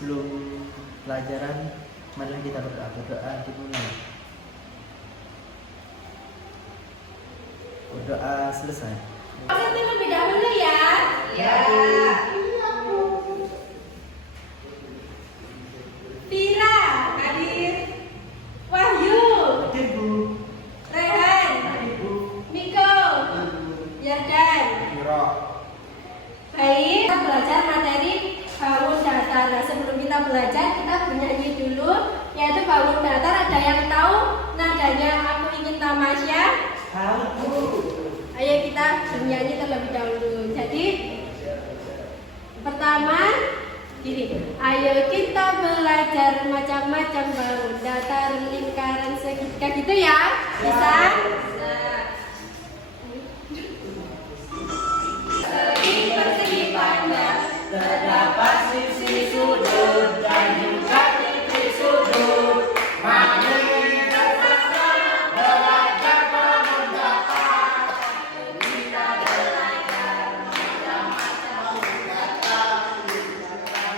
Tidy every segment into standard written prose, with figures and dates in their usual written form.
sebelum pelajaran, mari kita berdoa dimulai. Berdoa selesai. Maksudnya lebih dahulu ya. Ya. Vira hadir. Wahyu. Hadir Bu. Rehan. Hadir Bu. Miko. Yardan. Miro. Baik, kita belajar materi bangun datar. Nah, sebelum kita belajar, kita bernyanyi dulu, yaitu bangun datar. Ada yang tahu nadanya Aku Ingin Tamasya? Tahu Bu. Ayo kita bernyanyi terlebih dahulu. Jadi pertama gini, ayo kita belajar macam-macam bangun datar, lingkaran, segi, kayak gitu ya. Bisa? Segi persegi panjang, Terdapat sisi sudut dan juga titik sudut. Mari kita sama belajar bangun datar. Kita belajar macam-macam datar.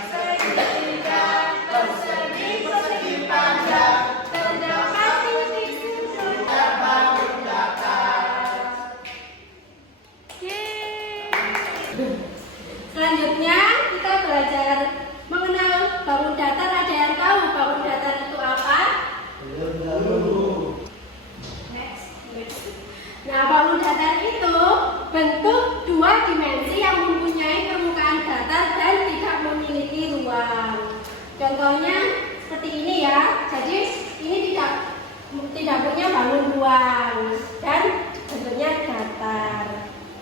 Segitiga, persegi panjang. terdapat titik sudut. Dan bangun datar. Yeay. Selanjutnya kita belajar mengenal bangun datar. Ada yang tahu bangun datar itu apa? Next. Nah, bangun datar itu bentuk dua dimensi yang mempunyai permukaan datar dan tidak memiliki ruang. Contohnya seperti ini ya. Jadi ini tidak punya bangun ruang dan bentuknya datar.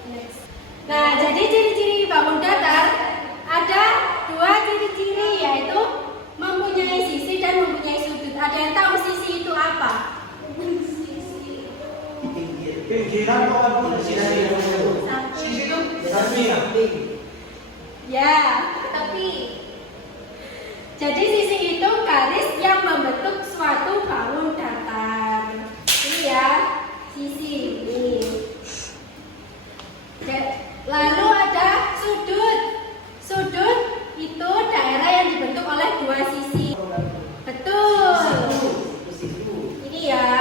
Next. Nah, jadi ciri-ciri bangun datar ada dua ciri-ciri, yaitu mempunyai sisi dan mempunyai sudut. Ada yang tahu sisi itu apa? Pinggiran atau apa? Sisi itu samping. Ya, tepi. Jadi sisi itu garis yang membentuk suatu bangun datar. Ini ya, sisi ini. Lalu ada sudut. Sudut itu daerah yang dibentuk oleh dua sisi. Betul. Ini ya.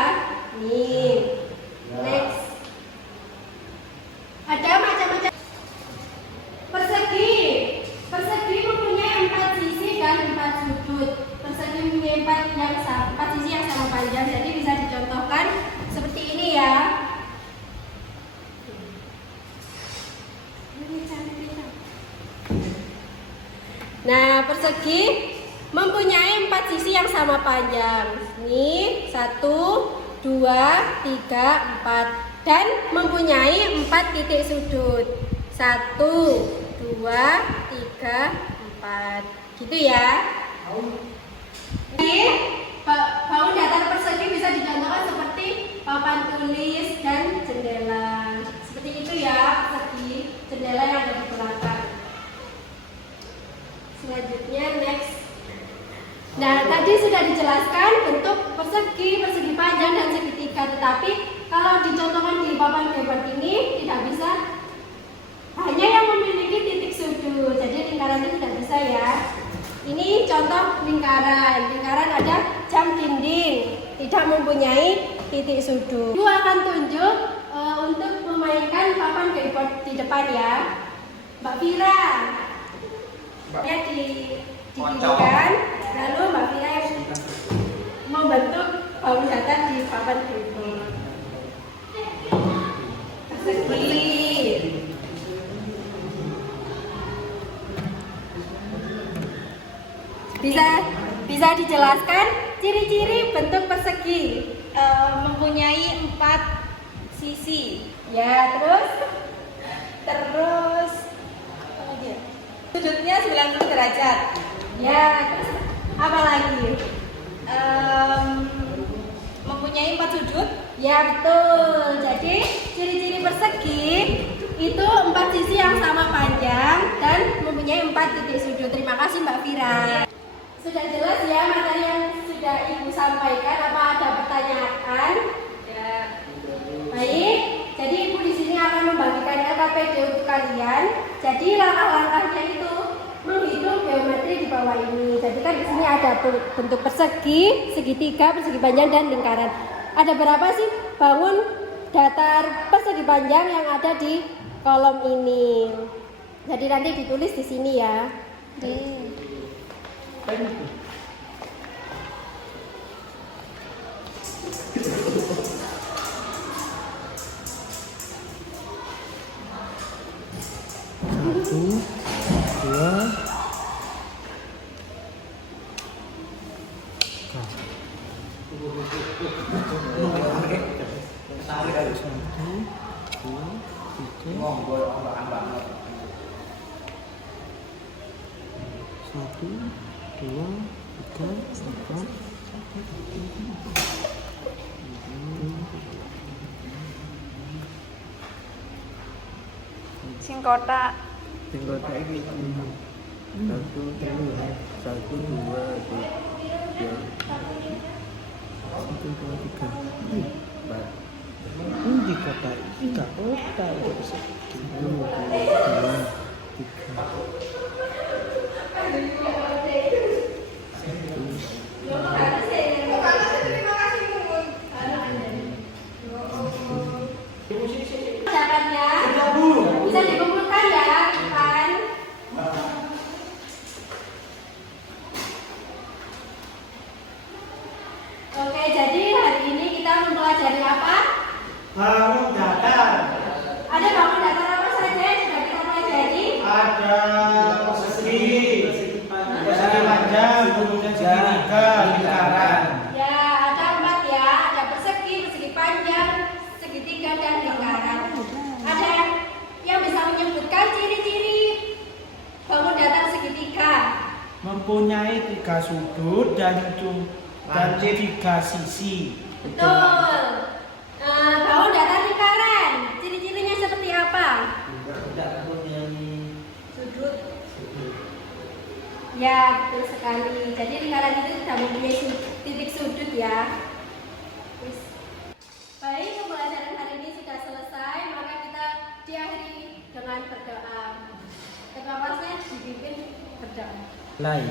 Nih. Next. Ada macam-macam persegi. Persegi mempunyai 4 sisi dan 4 sudut. Persegi mempunyai 4 sisi yang sama panjang. Jadi bisa dicontohkan seperti ini ya. Nah, persegi mempunyai 4 sisi yang sama panjang. Ini 1, 2, 3, 4 dan mempunyai 4 titik sudut. 1, 2, 3, 4. Gitu ya. Jadi, bangun datar persegi bisa dicontohkan seperti papan tulis dan jendela. Seperti itu ya, persegi, jendela yang ada di belakang. Selanjutnya next. Nah, tadi sudah dijelaskan bentuk persegi, persegi panjang dan segitiga. Tetapi kalau dicontohkan di papan gambar ini tidak bisa, hanya yang memiliki titik sudut. Jadi lingkaran itu tidak bisa ya. Ini contoh lingkaran. Lingkaran ada jam dinding, tidak mempunyai titik sudut. Ibu akan tunjuk untuk memainkan papan gambar di depan ya. Mbak Vira. Ya didirikan, lalu Mbak Vira yang membentuk bangun datar di papan gambar. Persegi. Bisa dijelaskan ciri-ciri bentuk persegi? Mempunyai 4 sisi. Ya, terus Apa dia? Sudutnya 90 derajat. ya, terus apa lagi? Mempunyai 4 sudut. Ya, betul. Jadi ciri-ciri persegi itu 4 sisi yang sama panjang dan mempunyai 4 titik sudut. Terima kasih Mbak Vira. Sudah jelas ya materi yang sudah Ibu sampaikan. Apa ada pertanyaan? Ya. Baik. Jadi Ibu di sini akan membagikan LKPD untuk kalian. Jadi langkah-langkahnya itu menghitung geometri di bawah ini. Jadi kan di sini ada bentuk persegi, segitiga, persegi panjang dan lingkaran. Ada berapa sih bangun datar persegi panjang yang ada di kolom ini? Jadi nanti ditulis di sini ya. Satu, dua, satu, dua, tiga, empat, Sing kotak. tinggal kayak gitu. Satu, dua, satu, dua, tiga, satu, dua, tiga, empat. Ini kotak, tiga kotak itu bisa. Dua, tiga. Caranya bisa dikumpulkan ya, kan? Oke, jadi hari ini kita mempelajari apa? Bangun datar, Ada bangun datar apa saja yang sudah kita pelajari? ada persegi panjang, kemudian segitiga, lingkaran. Ya, ada 4 ya. Ada persegi, persegi panjang, segitiga dan lingkaran. Ada yang bisa menyebutkan ciri-ciri bangun datar segitiga. Mempunyai 3 sudut dan 3 sisi. Betul. Bangun datar lingkaran, ciri-cirinya seperti apa? Sudut. Ya, betul sekali. Jadi lingkaran itu tidak mempunyai titik sudut ya. Baik, pembelajaran hari ini sudah selesai, maka kita diakhiri dengan berdoa. Ketua kelasnya dipimpin berdoa. Lain.